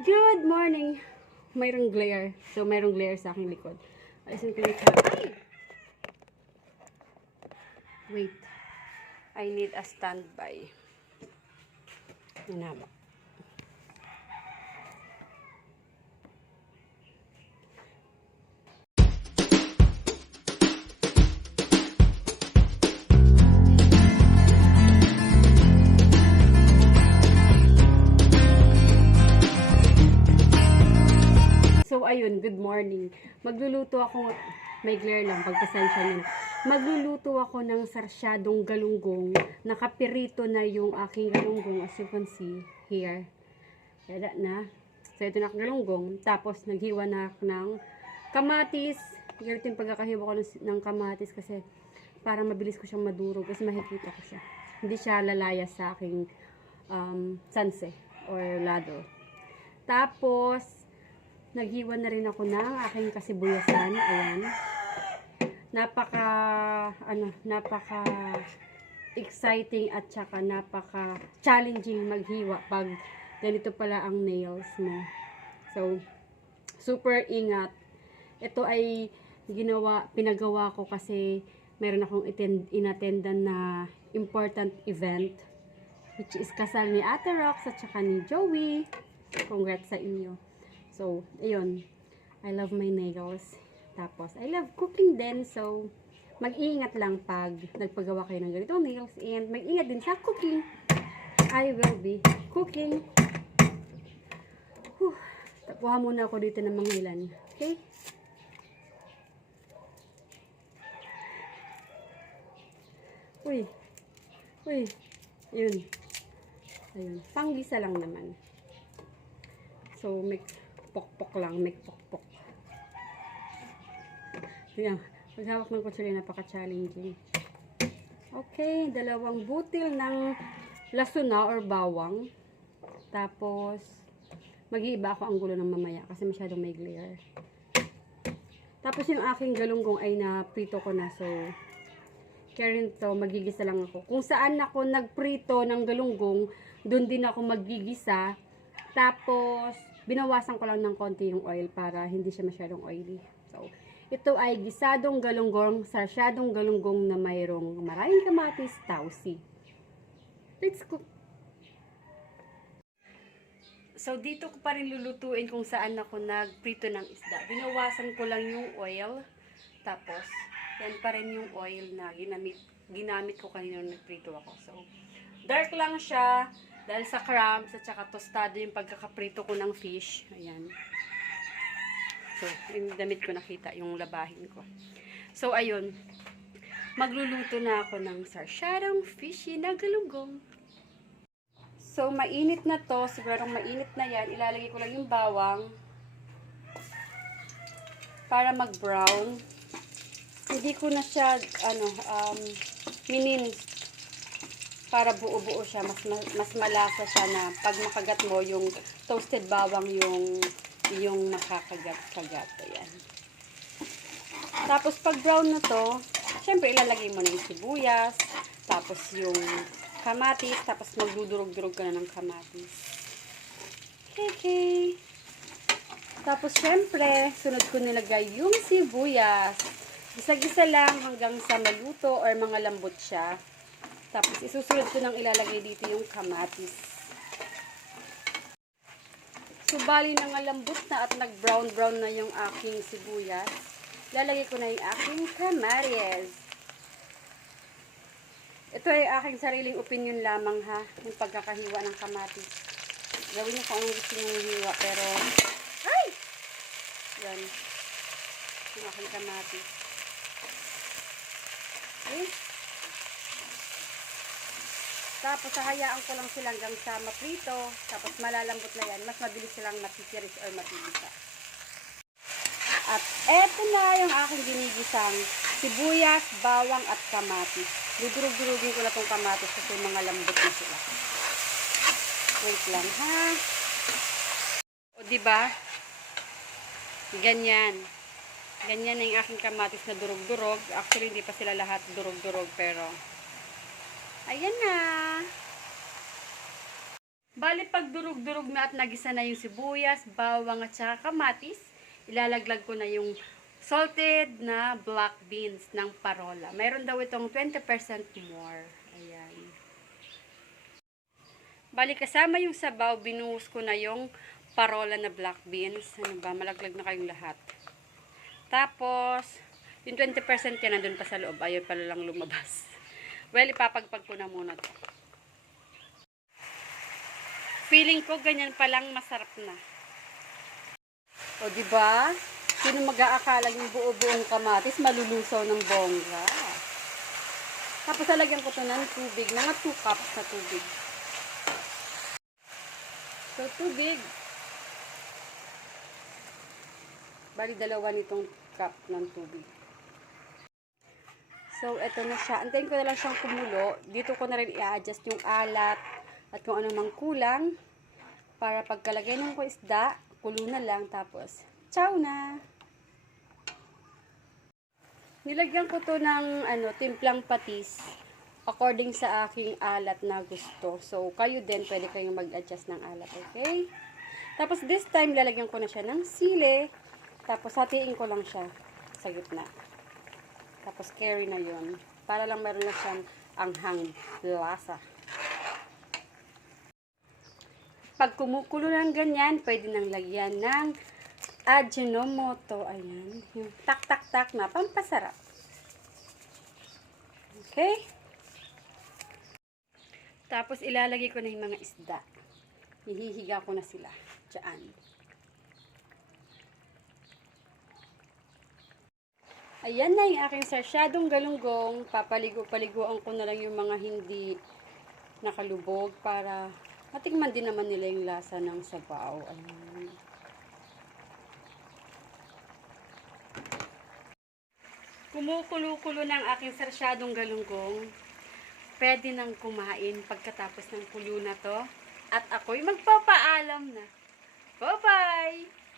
Good morning! Mayroong glare. So, mayroong glare sa aking likod. Ayusin ko yung. Ay! Wait. I need a standby. Yan morning. Magluluto ako, may glare lang, pagpasensya nyo. na. Magluluto ako ng sarsyadong galunggong. Nakapirito na yung aking galunggong, as you can see here. Kaya na. So, ito na galunggong. Tapos, naghiwa na ako ng kamatis. Ganito yung pagkakahiwa ko ng, kamatis kasi para mabilis ko siyang madurog kasi makikita ko siya. Hindi siya lalaya sa aking um, sanse or lado. Tapos, naghiwa na rin ako ng aking kasibuyasan. Ayan. Napaka, ano, napaka exciting at saka napaka challenging maghiwa pag ganito pala ang nails mo. So, super ingat. Ito ay ginawa, pinagawa ko kasi meron akong attend, inattendan na important event which is kasal ni Ate Rox at saka ni Joey. Congrats sa inyo. So, ayun. I love my nails. Tapos, I love cooking din. So, mag-iingat lang pag nagpagawa kayo ng ganitong nails. And mag-ingat din sa cooking. I will be cooking. Whew. Kuha muna ako dito ng mga ilan. Okay? Uy. Uy. Yun. Ayun. Panggisa lang naman. So, make pok-pok lang. Make pok-pok. Yan. Maghawak ng kutsuri, napaka-challenging. Okay, dalawang butil ng lasuna or bawang. Tapos, mag-iiba ako ang gulo ng mamaya kasi masyadong may glare. Tapos yung aking galunggong ay naprito ko na. So, kaya rin to, magigisa lang ako. Kung saan ako nagprito ng galunggong, doon din ako magigisa. Tapos, binawasan ko lang ng konti yung oil para hindi siya masyadong oily. So, ito ay gisadong galunggong, sarsyadong galunggong na mayroong maraming kamatis, tausi. Let's cook. So, dito ko pa rin lulutuin kung saan ako nagprito ng isda. Binawasan ko lang yung oil. Tapos, yan pa rin yung oil na ginamit, ginamit ko kanina nung nagprito ako. So, dark lang siya dahil sa crumbs at saka tostado yung pagkakaprito ko ng fish. Ayan. So, yung damit ko nakita, yung labahin ko. So, ayun. Magluluto na ako ng sarsyadong fishy na galunggong. So, mainit na to. Siguro mainit na yan. Ilalagay ko lang yung bawang para mag-brown. Hindi ko na siya, ano, um, minin para buo-buo siya. Mas, ma- mas malasa siya na pag makagat mo, yung toasted bawang yung, yung makakagat-kagat. Ayan. Tapos, pag brown na to, syempre, ilalagay mo na yung sibuyas, tapos yung kamatis, tapos magdudurog-durog ka na ng kamatis. Okay. Tapos, syempre, sunod ko nilagay yung sibuyas. Gisa-gisa lang hanggang sa maluto or mga lambot siya. Tapos, isusunod ko nang ilalagay dito yung kamatis. So, bali na nga lambot na at nag-brown-brown na yung aking sibuyas. Lalagay ko na yung aking kamatis. Ito ay aking sariling opinion lamang ha, yung pagkakahiwa ng kamatis. Gawin niyo kung gusto niyo hiwa, pero... Ay! Yan. Yung aking kamatis. Okay? Tapos, hahayaan ko lang sila hanggang sa maprito. Tapos, malalambot na yan. Mas mabilis silang matitiris or mapipisa. At eto na yung aking ginigisang sibuyas, bawang at kamatis. Dudurog-durugin ko na tong kamatis kasi mga lambot na sila. Wait lang ha. O di ba? Ganyan. Ganyan na yung aking kamatis na durog-durog. Actually, hindi pa sila lahat durog-durog pero ayan na. Bali, pag durug-durug na at nagisa na yung sibuyas, bawang at saka kamatis, ilalaglag ko na yung salted na black beans ng parola. Mayroon daw itong 20% more. Ayan. Bali, kasama yung sabaw, binuhos ko na yung parola na black beans. Ano ba, malaglag na kayong lahat. Tapos, yung 20% yan nandun pa sa loob. Ayaw pala lang lumabas. Well, ipapagpag ko na muna to. Feeling ko ganyan pa lang masarap na. O, di ba? Sino mag-aakala yung buo-buong kamatis malulusaw ng bongga? Tapos lalagyan ko to ng tubig, mga 2 cups na tubig. So, tubig. Bali, dalawa nitong cup ng tubig. So, eto na siya. Antayin ko na lang siyang kumulo. Dito ko na rin i-adjust yung alat at kung ano mang kulang. Para pagkalagay ng ko isda, kulo na lang. Tapos, ciao na! Nilagyan ko to ng ano, timplang patis according sa aking alat na gusto. So, kayo din, pwede kayong mag-adjust ng alat, okay? Tapos, this time, lalagyan ko na siya ng sili. Tapos, hatiin ko lang siya sa gitna. Tapos, carry na yon Para lang meron na siyang anghang lasa. Pag kumukulo ng ganyan, pwede nang lagyan ng Ajinomoto. Ayan. Yung tak-tak-tak na pampasarap. Okay? Tapos, ilalagay ko na yung mga isda. Hihihiga ko na sila. Diyan. Ayan na yung aking sarsyadong galunggong. Papaligo-paliguan ko na lang yung mga hindi nakalubog para matikman din naman nila yung lasa ng sabaw. Ayan. Kumukulo-kulo ng aking sarsyadong galunggong. Pwede nang kumain pagkatapos ng kulo na to. At ako'y magpapaalam na. Bye-bye!